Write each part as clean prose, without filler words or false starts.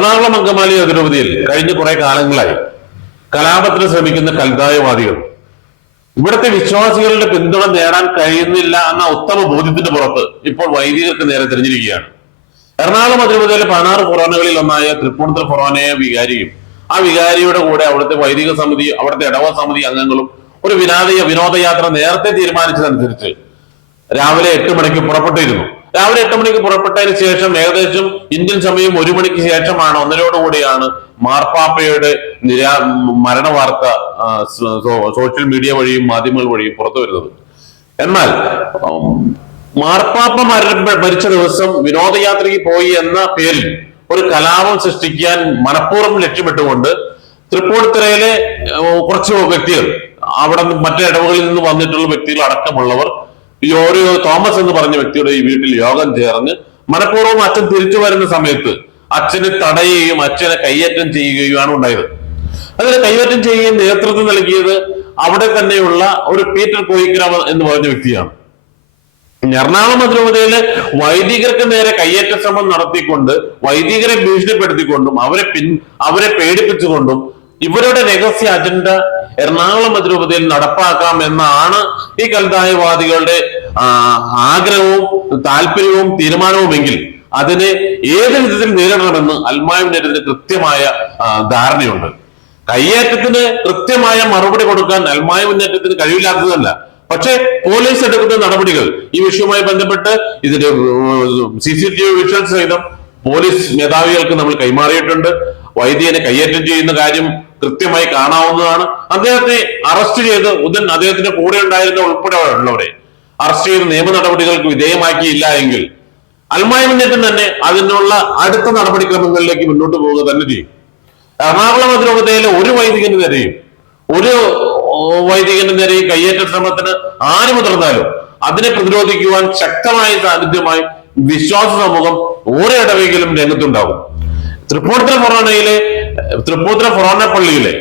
എറണാകുളം അങ്കമാലി അതിരൂപതയിൽ കഴിഞ്ഞ കുറെ കാലങ്ങളായി കലാപത്തിന് ശ്രമിക്കുന്ന കൽതായവാദികൾ ഇവിടുത്തെ വിശ്വാസികളുടെ പിന്തുണ നേടാൻ കഴിയുന്നില്ല എന്ന ഉത്തമ ബോധ്യത്തിന്റെ പുറത്ത് ഇപ്പോൾ വൈദികർക്ക് നേരെ തിരിഞ്ഞിരിക്കുകയാണ്. എറണാകുളം അതിരൂപതയിലെ 16 ഫൊറോനകളിൽ ഒന്നായ തൃപ്പൂണിത്തുറ ഫൊറോനയ വികാരിയും ആ വികാരിയുടെ കൂടെ അവിടുത്തെ വൈദിക സമിതി, അവിടുത്തെ ഇടവക സമിതി അംഗങ്ങളും ഒരു വിനോദയാത്ര നേരത്തെ തീരുമാനിച്ചതനുസരിച്ച് രാവിലെ 8 മണിക്ക് പുറപ്പെട്ടിരുന്നു. രാവിലെ 8 മണിക്ക് പുറപ്പെട്ടതിന് ശേഷം ഏകദേശം ഇന്ത്യൻ സമയം 1 മണിക്ക് ശേഷമാണ് 1:00-ഓടുകൂടിയാണ് മാർപ്പാപ്പയുടെ മരണ വാർത്ത സോഷ്യൽ മീഡിയ വഴിയും മാധ്യമങ്ങൾ വഴിയും പുറത്തു വരുന്നത്. എന്നാൽ മാർപ്പാപ്പ മരിച്ച ദിവസം വിനോദയാത്രയ്ക്ക് പോയി എന്ന പേരിൽ ഒരു കലാപം സൃഷ്ടിക്കാൻ മനഃപൂർവ്വം ലക്ഷ്യമിട്ടുകൊണ്ട് തൃപ്പൂണിത്തുറയിലെ കുറച്ച് വ്യക്തികൾ, അവിടെ മറ്റു ഇടവകളിൽ നിന്ന് വന്നിട്ടുള്ള വ്യക്തികൾ അടക്കമുള്ളവർ ഈ ഓരോ തോമസ് എന്ന് പറഞ്ഞ വ്യക്തിയുടെ ഈ വീട്ടിൽ യോഗം ചേർന്ന് മനഃപൂർവ്വം അച്ഛൻ തിരിച്ചു വരുന്ന സമയത്ത് അച്ഛനെ തടയുകയും അച്ഛനെ കയ്യേറ്റം ചെയ്യുകയുമാണ് ഉണ്ടായത്. അതിന് കൈമാറ്റം ചെയ്യുകയും നേതൃത്വം നൽകിയത് അവിടെ തന്നെയുള്ള ഒരു പീറ്റർ കോയിക്കര എന്ന് പറഞ്ഞ വ്യക്തിയാണ്. എറണാകുളം അതിരൂപതയില് വൈദികർക്ക് നേരെ കയ്യേറ്റ ശ്രമം നടത്തിക്കൊണ്ട് വൈദികരെ ഭീഷണിപ്പെടുത്തിക്കൊണ്ടും അവരെ പേടിപ്പിച്ചുകൊണ്ടും ഇവരുടെ രഹസ്യ അജണ്ട എറണാകുളം അതിരൂപതയിൽ നടപ്പാക്കാം എന്നാണ് ഈ കൽതായവാദികളുടെ ആഗ്രഹവും താല്പര്യവും തീരുമാനവുമെങ്കിൽ അതിനെ ഏത് വിധത്തിൽ നേരിടണമെന്ന് അൽമായ മുന്നേറ്റത്തിന് കൃത്യമായ ധാരണയുണ്ട്. കയ്യേറ്റത്തിന് കൃത്യമായ മറുപടി കൊടുക്കാൻ അൽമായ മുന്നേറ്റത്തിന് കഴിവില്ലാത്തതല്ല. പക്ഷെ പോലീസ് എടുക്കുന്ന നടപടികൾ ഈ വിഷയവുമായി ബന്ധപ്പെട്ട് ഇതിന്റെ CCTV വിഷ്വൽസ് സഹിതം പോലീസ് മേധാവികൾക്ക് നമ്മൾ കൈമാറിയിട്ടുണ്ട്. വൈദികനെ കയ്യേറ്റം ചെയ്യുന്ന കാര്യം കൃത്യമായി കാണാവുന്നതാണ്. അദ്ദേഹത്തെ അറസ്റ്റ് ചെയ്ത് അദ്ദേഹത്തിന്റെ കൂടെ ഉണ്ടായിരുന്ന ഉൾപ്പെടെ ഉള്ളവരെ അറസ്റ്റ് ചെയ്ത് നിയമ നടപടികൾക്ക് വിധേയമാക്കിയില്ല എങ്കിൽ അൽമായ മുന്നേറ്റം തന്നെ അതിനുള്ള അടുത്ത നടപടിക്രമങ്ങളിലേക്ക് മുന്നോട്ട് പോവുക തന്നെ ചെയ്യും. എറണാകുളം അതിരൂപതയിലെ ഒരു വൈദികന് നേരെയും കയ്യേറ്റ ശ്രമത്തിന് ആര് മുതിർന്നാലും അതിനെ പ്രതിരോധിക്കുവാൻ ശക്തമായ സാന്നിധ്യമായി വിശ്വാസ സമൂഹം ഓരോ ഇടവകയിലും രംഗത്തുണ്ടാകും. തൃപ്പൂണിത്തുറ ഫൊറോന പള്ളിയിലെ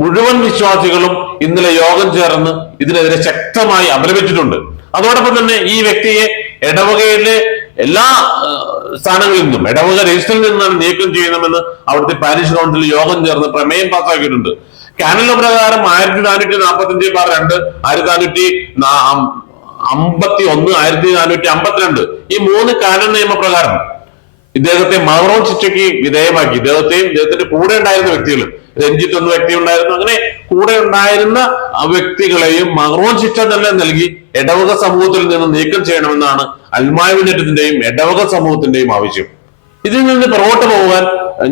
മുഴുവൻ വിശ്വാസികളും ഇന്നലെ യോഗം ചേർന്ന് ഇതിനെതിരെ ശക്തമായി അപലപിച്ചിട്ടുണ്ട്. അതോടൊപ്പം തന്നെ ഈ വ്യക്തിയെ ഇടവകയിലെ എല്ലാ സ്ഥാനങ്ങളിൽ നിന്നും ഇടവക രജിസ്റ്ററിൽ നിന്നാണ് നീക്കം ചെയ്യണമെന്ന് അവിടുത്തെ പാരിഷ് കൗൺസിൽ യോഗം ചേർന്ന് പ്രമേയം പാസ്സാക്കിയിട്ടുണ്ട്. കാനല പ്രകാരം 1445/2, 1451, 1452 ഈ 3 കാനൻ നിയമപ്രകാരം ഇദ്ദേഹത്തെ മറോൺ ശിക്ഷയ്ക്ക് വിധേയമാക്കി. ഇദ്ദേഹത്തിന്റെ കൂടെ ഉണ്ടായിരുന്ന വ്യക്തികളും, രഞ്ജിത്ത് എന്ന വ്യക്തി ഉണ്ടായിരുന്നു, അങ്ങനെ കൂടെ ഉണ്ടായിരുന്ന വ്യക്തികളെയും മറോൺ ശിക്ഷ തന്നെ നൽകി ഇടവക സമൂഹത്തിൽ നിന്ന് നീക്കം ചെയ്യണമെന്നാണ് അൽമായ മുന്നേറ്റത്തിന്റെയും ഇടവക സമൂഹത്തിന്റെയും ആവശ്യം. ഇതിൽ നിന്ന് പുറകോട്ട് പോകാൻ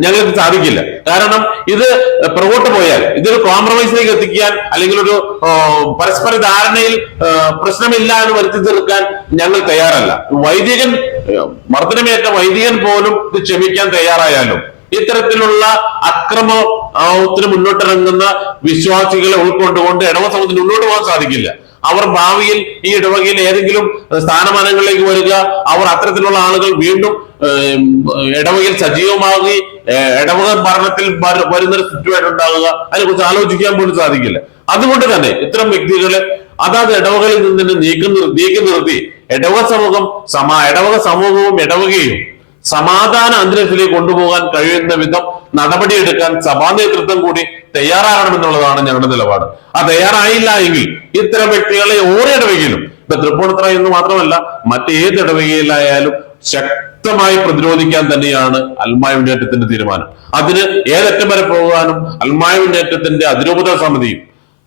ഞങ്ങൾക്ക് സാധിക്കില്ല. കാരണം ഇത് പുറകോട്ട് പോയാൽ ഇതൊരു കോംപ്രമൈസിലേക്ക് എത്തിക്കാൻ അല്ലെങ്കിൽ ഒരു പരസ്പര ധാരണയിൽ പ്രശ്നമില്ല എന്ന് വരുത്തി തീർക്കാൻ ഞങ്ങൾ തയ്യാറല്ല. മർദ്ദനമേറ്റ വൈദികൻ പോലും ഇത് ക്ഷമിക്കാൻ തയ്യാറായാലും ഇത്തരത്തിലുള്ള അക്രമത്തിന് മുന്നോട്ടിറങ്ങുന്ന വിശ്വാസികളെ ഉൾക്കൊണ്ടുകൊണ്ട് ഇടവക സമൂഹത്തിന് മുന്നോട്ട് പോകാൻ സാധിക്കില്ല. അവർ ഭാവിയിൽ ഈ ഇടവകയിൽ ഏതെങ്കിലും സ്ഥാനമാനങ്ങളിലേക്ക് വരിക, അവർ അത്തരത്തിലുള്ള ആളുകൾ വീണ്ടും ഇടവകയിൽ സജീവമാകുകയും ഇടവക ഭരണത്തിൽ വരുന്നൊരു സിറ്റുവേഷൻ ഉണ്ടാകുക, അതിനെക്കുറിച്ച് ആലോചിക്കാൻ പോലും സാധിക്കില്ല. അതുകൊണ്ട് തന്നെ ഇത്തരം വ്യക്തികളെ അതാത് ഇടവകളിൽ നിന്ന് നീക്കി നിർത്തി ഇടവക സമൂഹവും ഇടവകയും സമാധാന അന്തരീക്ഷത്തിലേക്ക് കൊണ്ടുപോകാൻ കഴിയുന്ന വിധം നടപടിയെടുക്കാൻ സഭാ നേതൃത്വം കൂടി തയ്യാറാകണമെന്നുള്ളതാണ് ഞങ്ങളുടെ നിലപാട്. ആ തയ്യാറായില്ല എങ്കിൽ ഇത്തരം വ്യക്തികളെ ഓരോ ഇടവകയിലും, ഇപ്പൊ തൃപ്പൂണിത്തുറ എന്ന് മാത്രമല്ല മറ്റേത് ഇടവകയിലായാലും ശക്തമായി പ്രതിരോധിക്കാൻ തന്നെയാണ് അൽമായ മുന്നേറ്റത്തിന്റെ തീരുമാനം. അതിന് ഏതറ്റം വരെ പോകാനും അൽമായ മുന്നേറ്റത്തിന്റെ അതിരൂപത സമിതിയും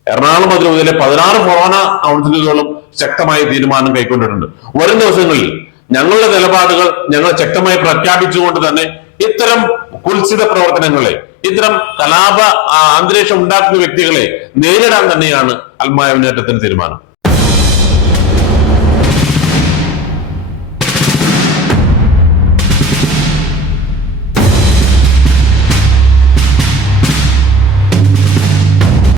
എറണാകുളം അതിരൂപതയിലെ 16 ഫൊറോന കൗൺസിലുകളും ശക്തമായ തീരുമാനം കൈക്കൊണ്ടിട്ടുണ്ട്. വരും ദിവസങ്ങളിൽ ഞങ്ങളുടെ നിലപാടുകൾ ഞങ്ങൾ ശക്തമായി പ്രഖ്യാപിച്ചുകൊണ്ട് തന്നെ ഇത്തരം കുൽസിത പ്രവർത്തനങ്ങളെ, ഇത്തരം കലാപ അന്തരീക്ഷം ഉണ്ടാക്കുന്ന വ്യക്തികളെ നേരിടാൻ തന്നെയാണ് അൽമായ മുന്നേറ്റത്തിന്റെ തീരുമാനം.